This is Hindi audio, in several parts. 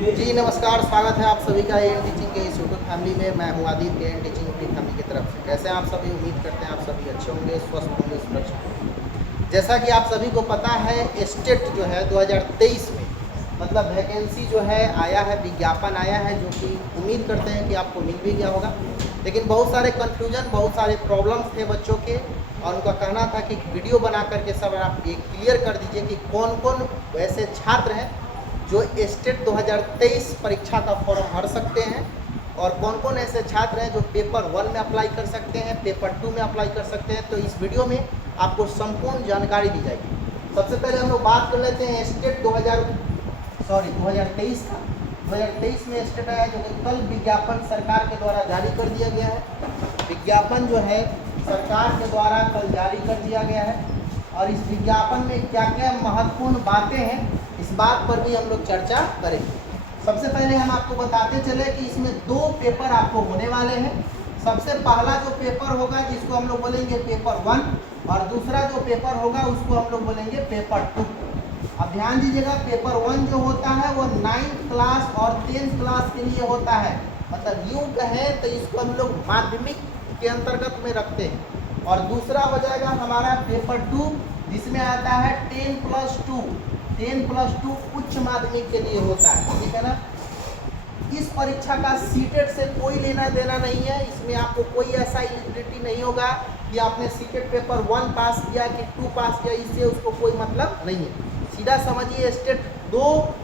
जी नमस्कार, स्वागत है आप सभी का एन टीचिंग के इस यूट्यूब फैमिली में। मैं हूं आदित्य, एन टीचिंग अपनी फैमिली की तरफ से। कैसे हैं आप सभी? उम्मीद करते हैं आप सभी अच्छे होंगे, स्वस्थ होंगे, सुरक्षित होंगे। जैसा कि आप सभी को पता है, स्टेट जो है 2023 में मतलब वैकेंसी जो है आया है, विज्ञापन आया है, जो कि उम्मीद करते हैं कि आपको मिल भी गया होगा। लेकिन बहुत सारे कन्फ्यूजन, बहुत सारे प्रॉब्लम्स थे बच्चों के, और उनका कहना था कि वीडियो बना करके सब आप ये क्लियर कर दीजिए कि कौन कौन ऐसे छात्र हैं जो स्टेट 2023 परीक्षा का फॉर्म भर सकते हैं, और कौन कौन ऐसे छात्र हैं जो पेपर 1 में अप्लाई कर सकते हैं, पेपर 2 में अप्लाई कर सकते हैं। तो इस वीडियो में आपको संपूर्ण जानकारी दी जाएगी। सबसे पहले हम लोग बात कर लेते हैं स्टेट 2023 का। 2023 में स्टेट आया, जो कि कल विज्ञापन सरकार के द्वारा जारी कर दिया गया है। विज्ञापन जो है सरकार के द्वारा कल जारी कर दिया गया है, और इस विज्ञापन में क्या क्या महत्वपूर्ण बातें हैं, इस बात पर भी हम लोग चर्चा करेंगे। सबसे पहले हम आपको बताते चले कि इसमें 2 पेपर आपको होने वाले हैं। सबसे पहला जो पेपर होगा, जिसको हम लोग बोलेंगे पेपर 1, और दूसरा जो पेपर होगा उसको हम लोग बोलेंगे पेपर 2। अब ध्यान दीजिएगा, पेपर 1 जो होता है वो 9th क्लास और 10th क्लास के लिए होता है। मतलब यूँ कहें तो इसको हम लोग माध्यमिक के अंतर्गत में रखते हैं। और दूसरा हो जाएगा हमारा पेपर 2, जिसमें आता है 10+2। 10+2 उच्च माध्यमिक के लिए होता है, ठीक है ना। इस परीक्षा का सीटेट से कोई लेना देना नहीं है। इसमें आपको कोई ऐसा एलिजिबिलिटी नहीं होगा कि आपने सीटेट पेपर 1 पास किया कि 2 पास किया, इससे उसको कोई मतलब नहीं है। सीधा समझिए, स्टेट 2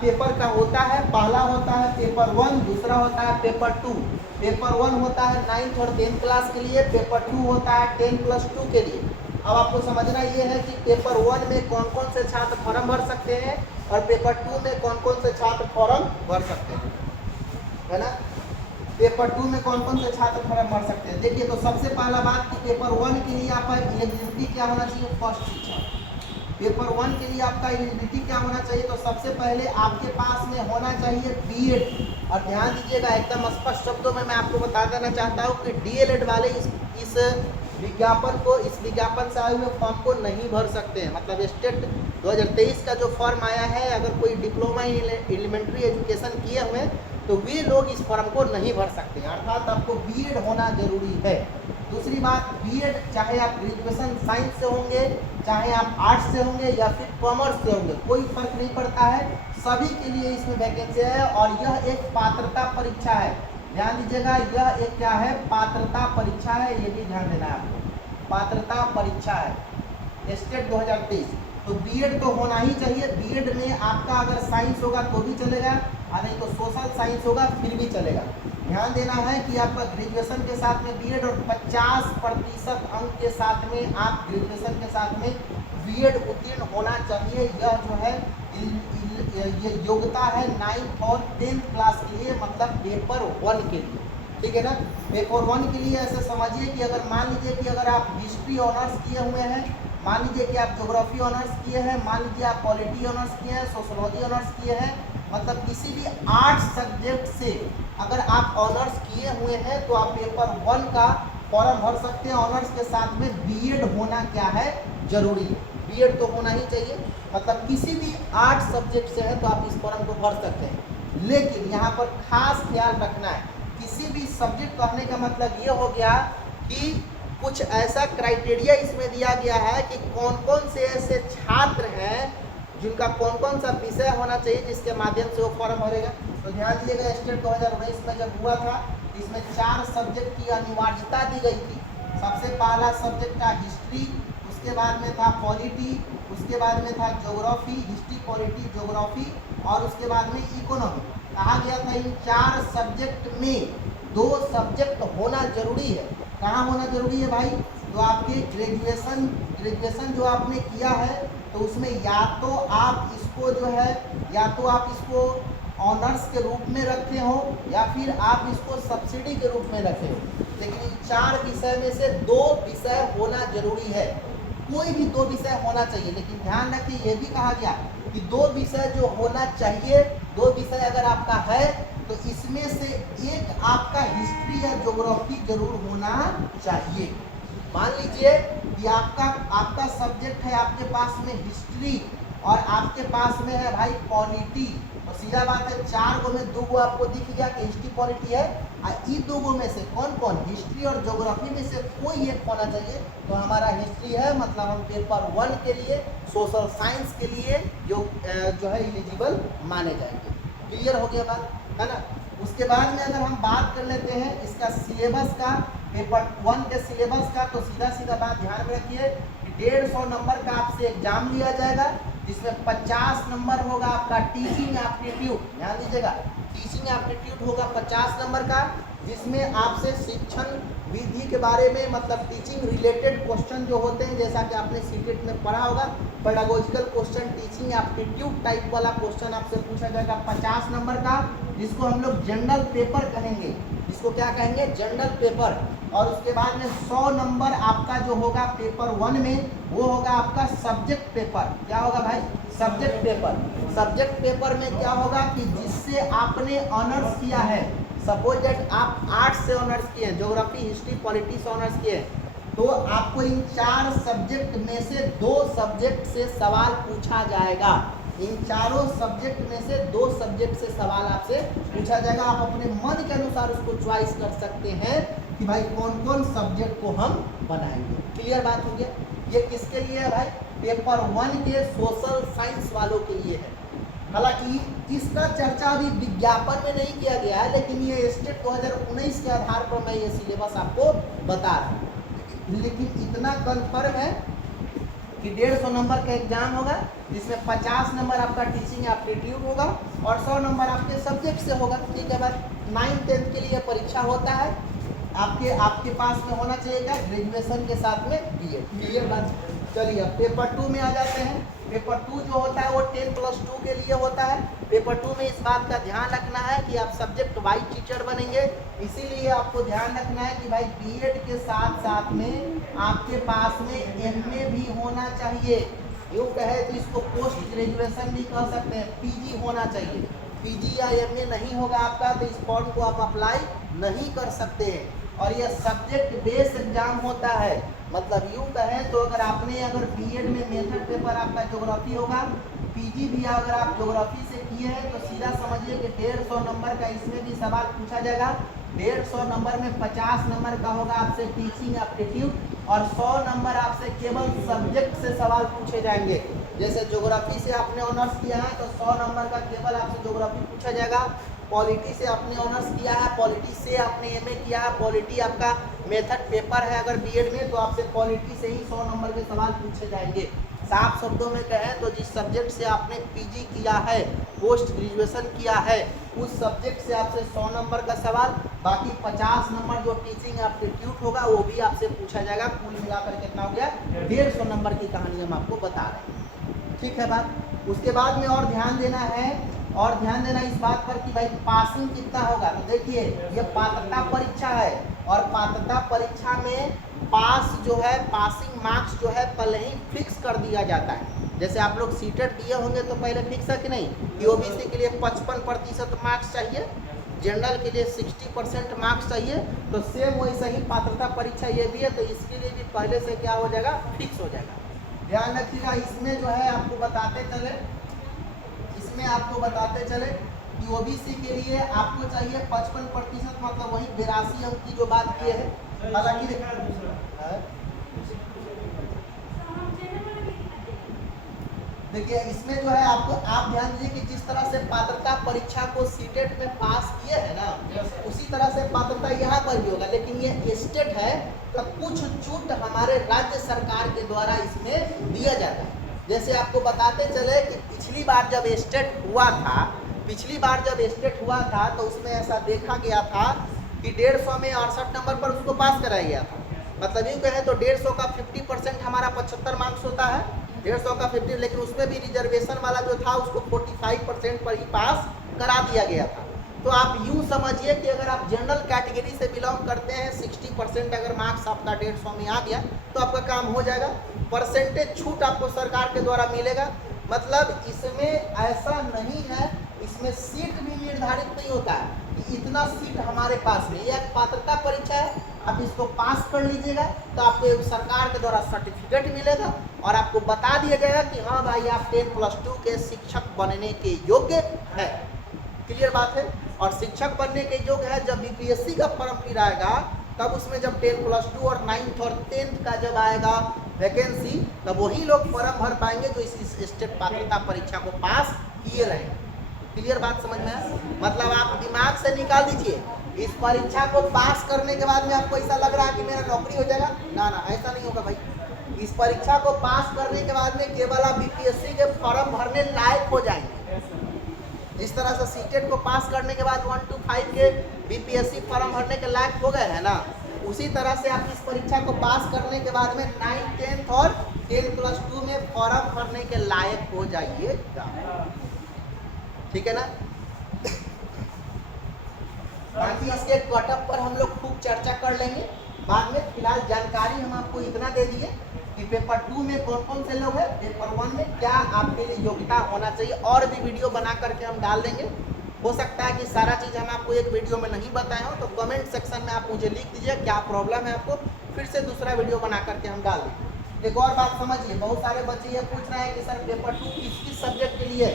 पेपर का होता है। पहला होता है पेपर 1, दूसरा होता है पेपर 2। पेपर 1 होता है 9th और 10th क्लास के लिए, पेपर 2 होता है 10+2 के लिए। अब आपको समझना ये है कि पेपर 1 में कौन कौन से छात्र फॉर्म भर सकते हैं, और पेपर 2 में कौन कौन से छात्र फॉर्म भर सकते हैं, है ना। पेपर 2 में कौन कौन से छात्र फॉर्म भर सकते हैं, देखिए। तो सबसे पहला बात कि पेपर 1 के लिए आपका एलिजिबिलिटी क्या होना चाहिए? फर्स्ट शिक्षा। पेपर 1 के लिए आपका एलिजिबिलिटी क्या होना चाहिए? तो सबसे पहले आपके पास में होना चाहिए बीएड। और ध्यान दीजिएगा, एकदम स्पष्ट शब्दों में मैं आपको बता देना चाहता हूँ कि डीएलएड वाले इस विज्ञापन से आए हुए फॉर्म को नहीं भर सकते हैं। मतलब स्टेट 2023 का जो फॉर्म आया है, अगर कोई डिप्लोमा इन एलिमेंट्री एजुकेशन किए हुए हैं तो वे लोग इस फॉर्म को नहीं भर सकते हैं, अर्थात आपको बीएड होना जरूरी है। दूसरी बात, बीएड चाहे आप ग्रेजुएशन साइंस से होंगे, चाहे आप आर्ट्स से होंगे या फिर कॉमर्स से होंगे, कोई फर्क नहीं पड़ता है, सभी के लिए इसमें वैकेंसी है। और यह एक पात्रता परीक्षा है। ध्यान दीजिएगा, यह एक क्या है? पात्रता परीक्षा है, ये भी ध्यान देना है आपको। पात्रता परीक्षा है स्टेट 2023। तो बीएड तो होना ही चाहिए। बीएड में आपका अगर साइंस होगा तो भी चलेगा, और नहीं तो सोशल साइंस होगा फिर भी चलेगा। ध्यान देना है कि आपका ग्रेजुएशन के साथ में बीएड और 50% अंक के साथ में आप ग्रेजुएशन के साथ में बीएड उत्तीर्ण होना चाहिए। यह जो है ये योग्यता है 9th और 10th क्लास के लिए, मतलब पेपर 1 के लिए, ठीक है ना। पेपर 1 के लिए ऐसे समझिए कि अगर मान लीजिए कि अगर आप हिस्ट्री ऑनर्स किए हुए हैं, मान लीजिए कि आप ज्योग्राफी ऑनर्स किए हैं, मान लीजिए आप पॉलिटी ऑनर्स किए हैं, सोशोलॉजी ऑनर्स किए हैं, मतलब किसी भी 8 सब्जेक्ट से अगर आप ऑनर्स किए हुए हैं तो आप पेपर 1 का फॉर्म भर सकते हैं। ऑनर्स के साथ में बीएड होना क्या है? जरूरी है। बीएड तो होना ही चाहिए, मतलब किसी भी 8 सब्जेक्ट से है तो आप इस फॉर्म को भर सकते हैं। लेकिन यहाँ पर खास ख्याल रखना है, किसी भी सब्जेक्ट कहने का मतलब ये हो गया कि कुछ ऐसा क्राइटेरिया इसमें दिया गया है कि कौन कौन से ऐसे छात्र हैं जिनका कौन कौन सा विषय होना चाहिए जिसके माध्यम से वो फॉर्म भरेगा। तो ध्यान दीजिएगा, स्टेट 2019 में जब हुआ था, इसमें 4 सब्जेक्ट की अनिवार्यता दी गई थी। सबसे पहला सब्जेक्ट था हिस्ट्री, उसके बाद में था पॉलिटी, उसके बाद में था ज्योग्राफी, हिस्ट्री पॉलिटी ज्योग्राफी, और उसके बाद में इकोनॉमी। कहा गया था इन 4 सब्जेक्ट में 2 सब्जेक्ट होना जरूरी है। कहाँ होना जरूरी है भाई? तो आपके ग्रेजुएशन जो आपने किया है, तो उसमें या तो आप इसको जो है, या तो आप इसको ऑनर्स के रूप में रखे हो, या फिर आप इसको सब्सिडी के रूप में रखे हो। लेकिन इन 4 विषय में से 2 विषय होना जरूरी है। कोई भी 2 विषय होना चाहिए, लेकिन ध्यान रखिए ये भी कहा गया कि 2 विषय जो होना चाहिए, 2 विषय अगर आपका है तो इसमें से एक आपका हिस्ट्री या ज्योग्राफी जरूर होना चाहिए। मान लीजिए कि आपका सब्जेक्ट है, आपके पास में हिस्ट्री और आपके पास में है भाई पॉलिटी, तो सीधा बात है 4 गो में 2 गो आपको दिख गया कि हिस्ट्री पॉलिटी है, और इन 2 गो में से कौन कौन, हिस्ट्री और ज्योग्राफी में से कोई एक होना चाहिए। तो हमारा हिस्ट्री है, मतलब हम पेपर 1 के लिए, सोशल साइंस के लिए जो है एलिजिबल माने जाएंगे। क्लियर हो गया बात, है ना। उसके बाद में अगर हम बात कर लेते हैं इसका सिलेबस का, पेपर 1 के सिलेबस का, तो सीधा सीधा बात ध्यान में रखिए, 150 नंबर का आपसे एग्जाम लिया जाएगा, जिसमें 50 नंबर होगा आपका टीचिंग एप्टीट्यूड, ध्यान दीजिएगा, टीचिंग एप्टीट्यूड होगा 50 नंबर का, जिसमें आपसे शिक्षण विधि के बारे में, मतलब टीचिंग रिलेटेड क्वेश्चन जो होते हैं, जैसा कि आपने सीटेट में पढ़ा होगा, pedagogical question, teaching aptitude type वाला क्वेश्चन आपसे पूछा जाएगा 50 नंबर का, जिसको हम लोग जनरल पेपर कहेंगे, जिसको क्या कहेंगे, जनरल पेपर। और उसके बाद में 100 नंबर आपका जो होगा पेपर 1 में, वो होगा आपका सब्जेक्ट पेपर। क्या होगा भाई, सब्जेक्ट पेपर। सब्जेक्ट पेपर में क्या होगा कि जिससे आपने ऑनर्स किया है, सपोज दैट आप आर्ट्स से ऑनर्स किए हैं, ज्योग्राफी हिस्ट्री पॉलिटी से ऑनर्स किए हैं, तो आपको इन 4 सब्जेक्ट में से 2 सब्जेक्ट से सवाल पूछा जाएगा। इन चारों सब्जेक्ट में से 2 सब्जेक्ट से सवाल आपसे पूछा जाएगा। आप अपने मन के अनुसार उसको चॉइस कर सकते हैं कि भाई कौन कौन सब्जेक्ट को हम बनाएंगे। क्लियर बात हो गया। ये किसके लिए है भाई, पेपर 1 के सोशल साइंस वालों के लिए है। हालांकि इसका चर्चा अभी विज्ञापन में नहीं किया गया है, लेकिन ये स्टेट 2019 के आधार पर मैं ये सिलेबस आपको बता रहा हूँ। लेकिन इतना कन्फर्म है कि 150 नंबर का एग्जाम होगा, जिसमें 50 नंबर आपका टीचिंग एप्टीट्यूड होगा और 100 नंबर आपके सब्जेक्ट से होगा। ठीक है बात। 9th 10th के लिए परीक्षा होता है, आपके पास में होना चाहिए क्या, ग्रेजुएशन के साथ में बीएड। क्लियर बात। चलिए अब पेपर 2 में आ जाते हैं। पेपर 2 जो होता है वो 10+2 के लिए होता है। पेपर 2 में इस बात का ध्यान रखना है कि आप सब्जेक्ट वाइज टीचर बनेंगे, इसीलिए आपको ध्यान रखना है कि भाई बीएड के साथ साथ में आपके पास में एमए भी होना चाहिए। यूँ कहे तो इसको पोस्ट ग्रेजुएशन भी कह सकते हैं, पीजी होना चाहिए। पीजी या एमए नहीं होगा आपका तो इस फॉर्म को आप अप्लाई नहीं कर सकते हैं। और यह सब्जेक्ट बेस्ड एग्जाम होता है, मतलब यूँ कहें तो अगर बीएड में मेथड पेपर आपका ज्योग्राफी होगा, पीजी भी अगर आप ज्योग्राफी से किए हैं तो सीधा समझिए कि 150 नंबर का इसमें भी सवाल पूछा जाएगा। 150 नंबर में 50 नंबर का होगा आपसे टीचिंग एप्टीट्यूड और 100 नंबर आपसे केवल सब्जेक्ट से सवाल पूछे जाएंगे। जैसे ज्योग्राफी से आपने ऑनर्स किया है तो 100 नंबर का केवल आपसे ज्योग्राफी पूछा जाएगा। पॉलिटी से आपने ऑनर्स किया है, पॉलिटी से आपने एमए किया है, पॉलिटी आपका मेथड पेपर है अगर बीएड में, तो आपसे पॉलिटी से ही 100 नंबर के सवाल पूछे जाएंगे। साफ शब्दों में कहें तो जिस सब्जेक्ट से आपने पीजी किया है, पोस्ट ग्रेजुएशन किया है, उस सब्जेक्ट से आपसे 100 नंबर का सवाल, बाकी 50 नंबर जो टीचिंग एप्टीट्यूड होगा वो भी आपसे पूछा जाएगा। कुल मिलाकर कितना हो गया, 150 नंबर की कहानी हम आपको बता रहे हैं। ठीक है बात। उसके बाद में और ध्यान देना इस बात पर कि भाई पासिंग कितना होगा। तो देखिए ये पात्रता परीक्षा है और पात्रता परीक्षा में पास जो है, पासिंग मार्क्स जो है पहले ही फिक्स कर दिया जाता है। जैसे आप लोग सीटेट दिए होंगे तो पहले फिक्स है कि नहीं कि ओबीसी के लिए 55% मार्क्स चाहिए, जनरल के लिए 60% मार्क्स चाहिए, तो सेम वैसे ही पात्रता परीक्षा ये भी है, तो इसके लिए भी पहले से क्या हो जाएगा, फिक्स हो जाएगा। ध्यान रखिएगा। इसमें जो है आपको बताते चले कि ओबीसी के लिए आपको चाहिए 55%, मतलब वही 82 अंक की जो बात किए हैं। हालांकि देखिए इसमें जो है आप ध्यान दीजिए कि जिस तरह से पात्रता परीक्षा को सीटेट में पास किए हैं ना, उसी तरह से पात्रता यहाँ पर भी होगा, लेकिन ये स्टेट है तो कुछ छूट हमारे राज्य सरकार के द्वारा इसमें दिया जाता है। जैसे आपको बताते चले कि पिछली बार जब स्टेट हुआ था तो उसमें ऐसा देखा गया था कि 150 में 68 नंबर पर उसको पास कराया गया था। मतलब यूँ कहें तो 150 का 50% हमारा 75 मार्क्स होता है, 150 का 50, लेकिन उसमें भी रिजर्वेशन वाला जो था उसको 45% पर ही पास करा दिया गया था। तो आप यूँ समझिए कि अगर आप जनरल कैटेगरी से बिलोंग करते हैं, 60% अगर मार्क्स आपका 150 में आ गया तो आपका काम हो जाएगा। परसेंटेज छूट आपको सरकार के द्वारा मिलेगा। मतलब इसमें ऐसा नहीं है, इसमें सीट भी निर्धारित नहीं होता है कि इतना सीट हमारे पास में। यह एक पात्रता परीक्षा है, आप इसको पास कर लीजिएगा तो आपको सरकार के द्वारा सर्टिफिकेट मिलेगा और आपको बता दिया जाएगा कि हाँ भाई आप 10+2 के शिक्षक बनने के योग्य है। क्लियर बात है। और शिक्षक बनने के योग्य है, जब बीपीएससी का फॉर्म फिर आएगा तब उसमें जब 10+2 और 9th और 10th का जब आएगा वैकेंसी, तब वही लोग फॉर्म भर पाएंगे जो इस स्टेट पात्रता परीक्षा को पास किए रहेंगे। क्लियर बात समझ में आया? मतलब आप दिमाग से निकाल दीजिए, इस परीक्षा को पास करने के बाद में आपको ऐसा लग रहा है कि मेरा नौकरी हो जाएगा, ना ना ऐसा नहीं होगा भाई। इस परीक्षा को पास करने के बाद में केवल आप बीपीएससी के फॉर्म भरने लायक हो जाएंगे। इस तरह से सीटेट को पास करने के बाद 1 to 5 के बीपीएससी फॉर्म भरने के लायक हो गए हैं ना, उसी तरह से आप इस परीक्षा को पास करने के बाद में 9th 10th और 10+2 में फॉर्म भरने के लायक हो जाइएगा। ठीक है ना? बाकी इसके कटअप पर हम लोग खूब चर्चा कर लेंगे बाद में। फिलहाल जानकारी हम आपको इतना दे दिए कि पेपर 2 में कौन कौन से लोग हैं, पेपर 1 में क्या आपके लिए योग्यता होना चाहिए। और भी वीडियो बना करके हम डाल देंगे। हो सकता है कि सारा चीज़ हम आपको एक वीडियो में नहीं बताए हो, तो कमेंट सेक्शन में आप मुझे लिख दीजिए क्या प्रॉब्लम है आपको, फिर से दूसरा वीडियो बना करके हम डाल देंगे। एक और बात समझिए, बहुत सारे बच्चे ये पूछ रहे हैं कि सर पेपर 2 किस सब्जेक्ट के लिए,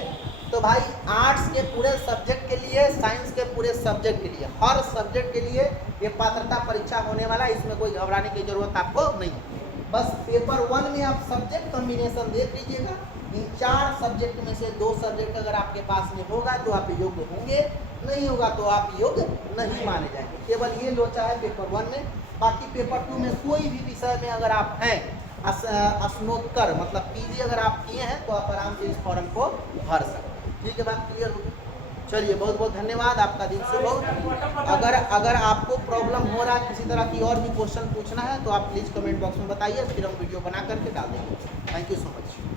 तो भाई आर्ट्स के पूरे सब्जेक्ट के लिए, साइंस के पूरे सब्जेक्ट के लिए, हर सब्जेक्ट के लिए ये पात्रता परीक्षा होने वाला है। इसमें कोई घबराने की जरूरत आपको नहीं। बस पेपर 1 में आप सब्जेक्ट कॉम्बिनेशन देख लीजिएगा। इन 4 सब्जेक्ट में से 2 सब्जेक्ट अगर आपके पास में होगा तो आप योग्य होंगे, नहीं होगा तो आप योग्य नहीं माने जाएंगे। केवल ये लोचा है पेपर 1 में। बाकी पेपर 2 में कोई भी विषय में अगर आप हैं स्नातकोत्तर मतलब पीजी अगर आप किए हैं तो आप आराम से इस फॉर्म को भर सकते हैं। ठीक है, बात क्लियर होगी। चलिए, बहुत बहुत धन्यवाद, आपका दिन शुभ हो। अगर आपको प्रॉब्लम हो रहा है, किसी तरह की और भी क्वेश्चन पूछना है तो आप प्लीज़ कमेंट बॉक्स में बताइए, फिर हम वीडियो बना करके डाल देंगे। Thank you so much.